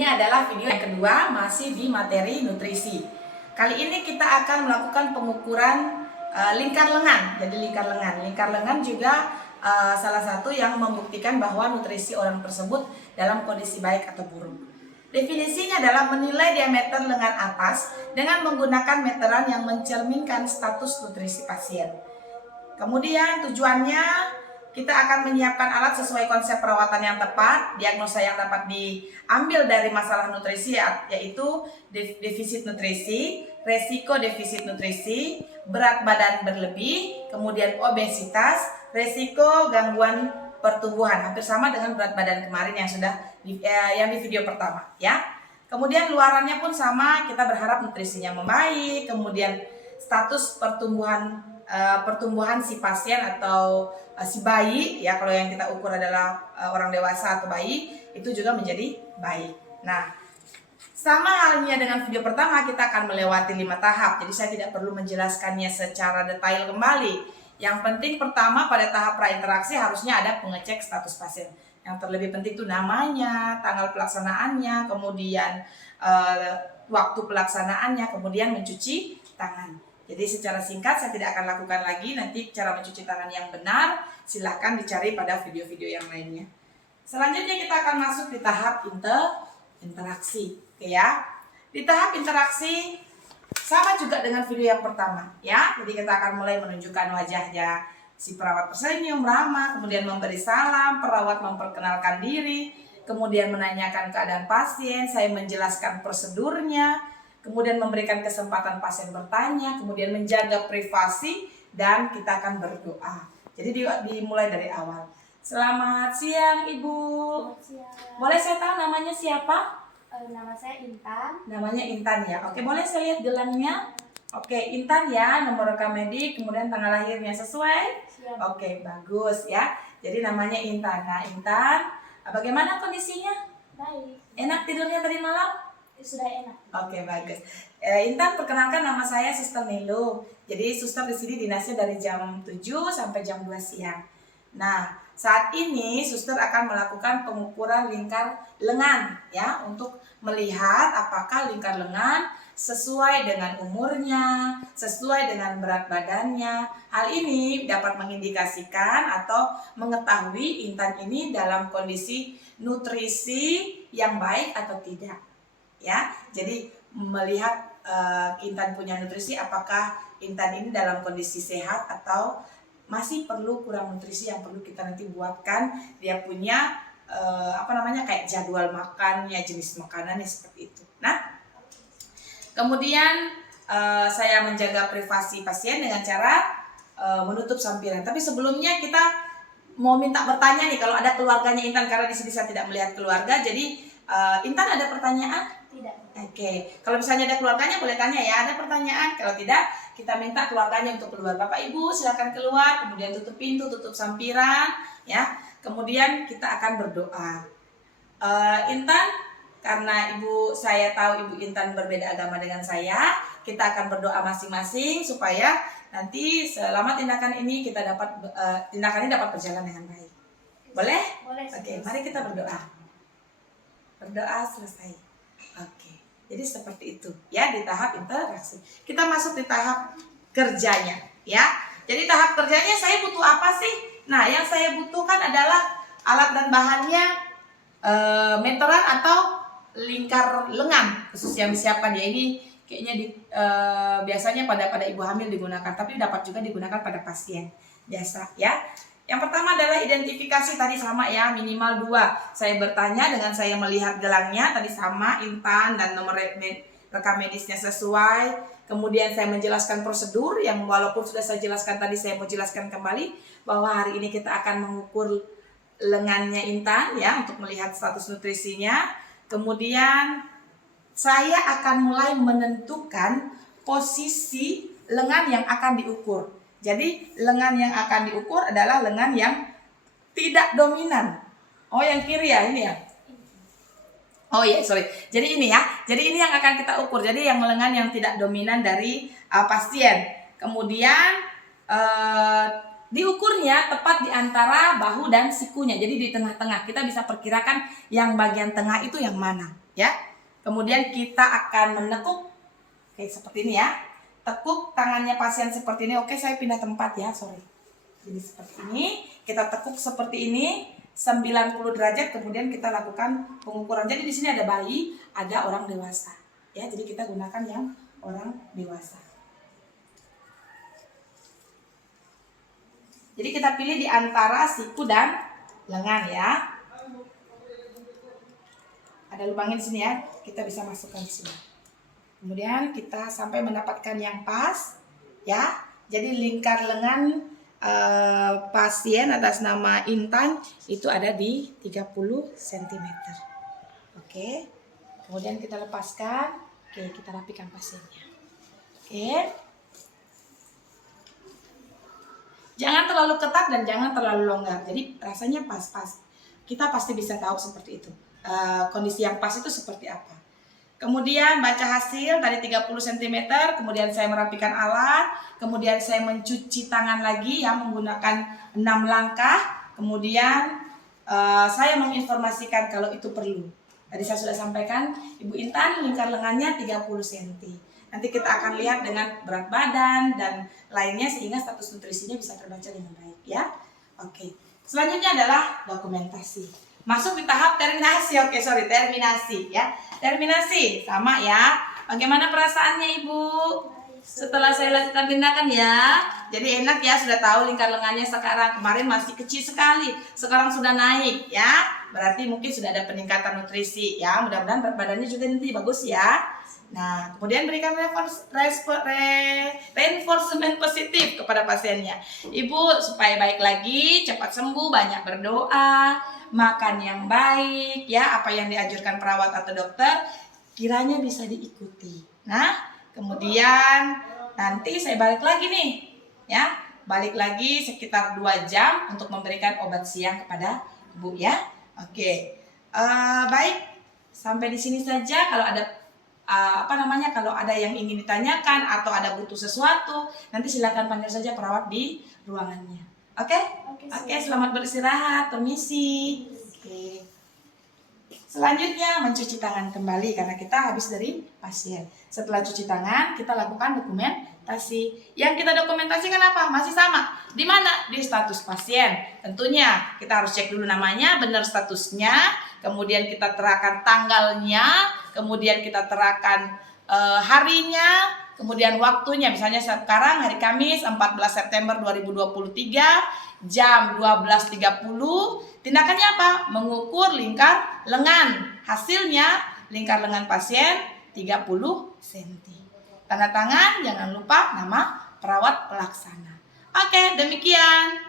Ini adalah video yang kedua, masih di materi nutrisi. Kali ini kita akan melakukan pengukuran lingkar lengan. Jadi lingkar lengan juga salah satu yang membuktikan bahwa nutrisi orang tersebut dalam kondisi baik atau buruk. Definisinya adalah menilai diameter lengan atas dengan menggunakan meteran yang mencerminkan status nutrisi pasien. Kemudian tujuannya kita akan menyiapkan alat sesuai konsep perawatan yang tepat, diagnosa yang dapat diambil dari masalah nutrisi yaitu defisit nutrisi, resiko defisit nutrisi, berat badan berlebih, kemudian obesitas, resiko gangguan pertumbuhan, hampir sama dengan berat badan kemarin yang sudah yang di video pertama ya. Kemudian luarannya pun sama, kita berharap nutrisinya membaik, kemudian status pertumbuhan si pasien atau si bayi ya, kalau yang kita ukur adalah orang dewasa atau bayi, itu juga menjadi baik. Nah, sama halnya dengan video pertama, kita akan melewati 5 tahap, jadi saya tidak perlu menjelaskannya secara detail kembali. Yang penting pertama pada tahap prainteraksi harusnya ada pengecek status pasien. Yang terlebih penting itu namanya, tanggal pelaksanaannya, kemudian waktu pelaksanaannya, kemudian mencuci tangan. Jadi secara singkat saya tidak akan lakukan lagi, nanti cara mencuci tangan yang benar silahkan dicari pada video-video yang lainnya. Selanjutnya kita akan masuk di tahap interaksi, oke ya. Di tahap interaksi sama juga dengan video yang pertama ya. Jadi kita akan mulai menunjukkan wajahnya, si perawat tersenyum, ramah, kemudian memberi salam, perawat memperkenalkan diri, kemudian menanyakan keadaan pasien, saya menjelaskan prosedurnya, kemudian memberikan kesempatan pasien bertanya, kemudian menjaga privasi, dan kita akan berdoa. Jadi dimulai dari awal. Selamat siang Ibu. Selamat siang. Boleh saya tahu namanya siapa? Nama saya Intan. Namanya Intan ya. Oke, boleh saya lihat gelangnya? Oke, Intan ya, nomor rekam medik, kemudian tanggal lahirnya sesuai? Siap. Oke, bagus ya. Jadi namanya Intan. Nah, Intan, bagaimana kondisinya? Baik. Enak tidurnya tadi malam? Sudah enak. Oke, bagus. Intan, perkenalkan nama saya Suster Nilu. Jadi suster di sini dinasnya dari jam 7 sampai jam 2 siang. Nah, saat ini suster akan melakukan pengukuran lingkar lengan ya, untuk melihat apakah lingkar lengan sesuai dengan umurnya, sesuai dengan berat badannya. Hal ini dapat mengindikasikan atau mengetahui Intan ini dalam kondisi nutrisi yang baik atau tidak. Ya, jadi melihat Intan punya nutrisi, apakah Intan ini dalam kondisi sehat atau masih perlu kurang nutrisi yang perlu kita nanti buatkan dia punya kayak jadwal makannya, jenis makanannya seperti itu. Nah, kemudian saya menjaga privasi pasien dengan cara menutup sampiran. Tapi sebelumnya kita mau minta bertanya nih, kalau ada keluarganya Intan, karena di sini saya tidak melihat keluarga, jadi Intan ada pertanyaan? Tidak. Oke, kalau misalnya ada keluarganya boleh tanya ya, ada pertanyaan. Kalau tidak, kita minta keluarganya untuk keluar. Bapak Ibu silakan keluar, kemudian tutup pintu, tutup sampiran ya. Kemudian kita akan berdoa. Intan, karena saya tahu Ibu Intan berbeda agama dengan saya, kita akan berdoa masing-masing supaya nanti selama tindakan ini tindakan ini dapat berjalan dengan baik. Boleh? Boleh. Oke, mari kita berdoa. Berdoa selesai. Oke, jadi seperti itu ya di tahap interaksi. Kita masuk di tahap kerjanya ya. Jadi tahap kerjanya saya butuh apa sih? Nah, yang saya butuhkan adalah alat dan bahannya meteran atau lingkar lengan khusus yang disiapkan ya. Ini kayaknya biasanya pada ibu hamil digunakan, tapi dapat juga digunakan pada pasien biasa ya. Yang pertama adalah identifikasi, tadi sama ya, minimal 2. Saya bertanya dengan saya melihat gelangnya, tadi sama Intan dan nomor rekam medisnya sesuai. Kemudian saya menjelaskan prosedur yang walaupun sudah saya jelaskan tadi, saya mau jelaskan kembali bahwa hari ini kita akan mengukur lengannya Intan ya, untuk melihat status nutrisinya. Kemudian saya akan mulai menentukan posisi lengan yang akan diukur. Jadi lengan yang akan diukur adalah lengan yang tidak dominan. Oh, yang kiri ya, ini ya. Oh iya, sorry. Jadi ini ya. Jadi ini yang akan kita ukur. Jadi yang lengan yang tidak dominan dari pasien. Kemudian diukurnya tepat di antara bahu dan sikunya. Jadi di tengah-tengah. Kita bisa perkirakan yang bagian tengah itu yang mana ya. Kemudian kita akan menekuk, oke seperti ini ya. Tekuk tangannya pasien seperti ini. Oke, saya pindah tempat ya, sorry. Jadi seperti ini, kita tekuk seperti ini 90 derajat, kemudian kita lakukan pengukuran. Jadi di sini ada bayi, ada orang dewasa. Ya, jadi kita gunakan yang orang dewasa. Jadi kita pilih di antara siku dan lengan ya. Ada lubangnya di sini ya, kita bisa masukkan di sini. Kemudian kita sampai mendapatkan yang pas ya. Jadi lingkar lengan pasien atas nama Intan itu ada di 30 cm. Oke. Kemudian kita lepaskan. Oke, kita rapikan pasiennya. Oke. Jangan terlalu ketat dan jangan terlalu longgar. Jadi rasanya pas-pas. Kita pasti bisa tahu seperti itu. Kondisi yang pas itu seperti apa. Kemudian baca hasil tadi 30 cm, kemudian saya merapikan alat, kemudian saya mencuci tangan lagi yang menggunakan 6 langkah, kemudian saya menginformasikan kalau itu perlu. Tadi saya sudah sampaikan, Ibu Intan lingkar lengannya 30 cm. Nanti kita akan lihat dengan berat badan dan lainnya sehingga status nutrisinya bisa terbaca dengan baik ya. Oke. Selanjutnya adalah dokumentasi. Masuk di tahap terminasi. Oke, sorry, terminasi ya. Terminasi sama ya. Bagaimana perasaannya Ibu? Setelah saya lakukan tindakan ya. Jadi enak ya, sudah tahu lingkar lengannya sekarang. Kemarin masih kecil sekali, sekarang sudah naik ya. Berarti mungkin sudah ada peningkatan nutrisi ya. Mudah-mudahan berat badannya juga nanti bagus ya. Nah, kemudian berikan reinforcement positif kepada pasiennya. Ibu supaya baik lagi, cepat sembuh, banyak berdoa, makan yang baik ya, apa yang dianjurkan perawat atau dokter kiranya bisa diikuti. Nah, kemudian nanti saya balik lagi nih ya, balik lagi sekitar 2 jam untuk memberikan obat siang kepada Ibu ya. Oke. Baik, sampai di sini saja. Kalau ada kalau ada yang ingin ditanyakan atau ada butuh sesuatu, nanti silakan panggil saja perawat di ruangannya. Oke? Oke, selamat beristirahat. Permisi. Oke. Selanjutnya mencuci tangan kembali karena kita habis dari pasien. Setelah cuci tangan, kita lakukan dokumentasi. Yang kita dokumentasikan apa? Masih sama. Di mana? Di status pasien. Tentunya kita harus cek dulu namanya, benar statusnya. Kemudian kita terakan tanggalnya, kemudian kita terakan harinya, kemudian waktunya. Misalnya sekarang hari Kamis 14 September 2023 jam 12.30. Tindakannya apa? Mengukur lingkar lengan. Hasilnya lingkar lengan pasien 30 cm. Tanda tangan, jangan lupa nama perawat pelaksana. Oke, demikian.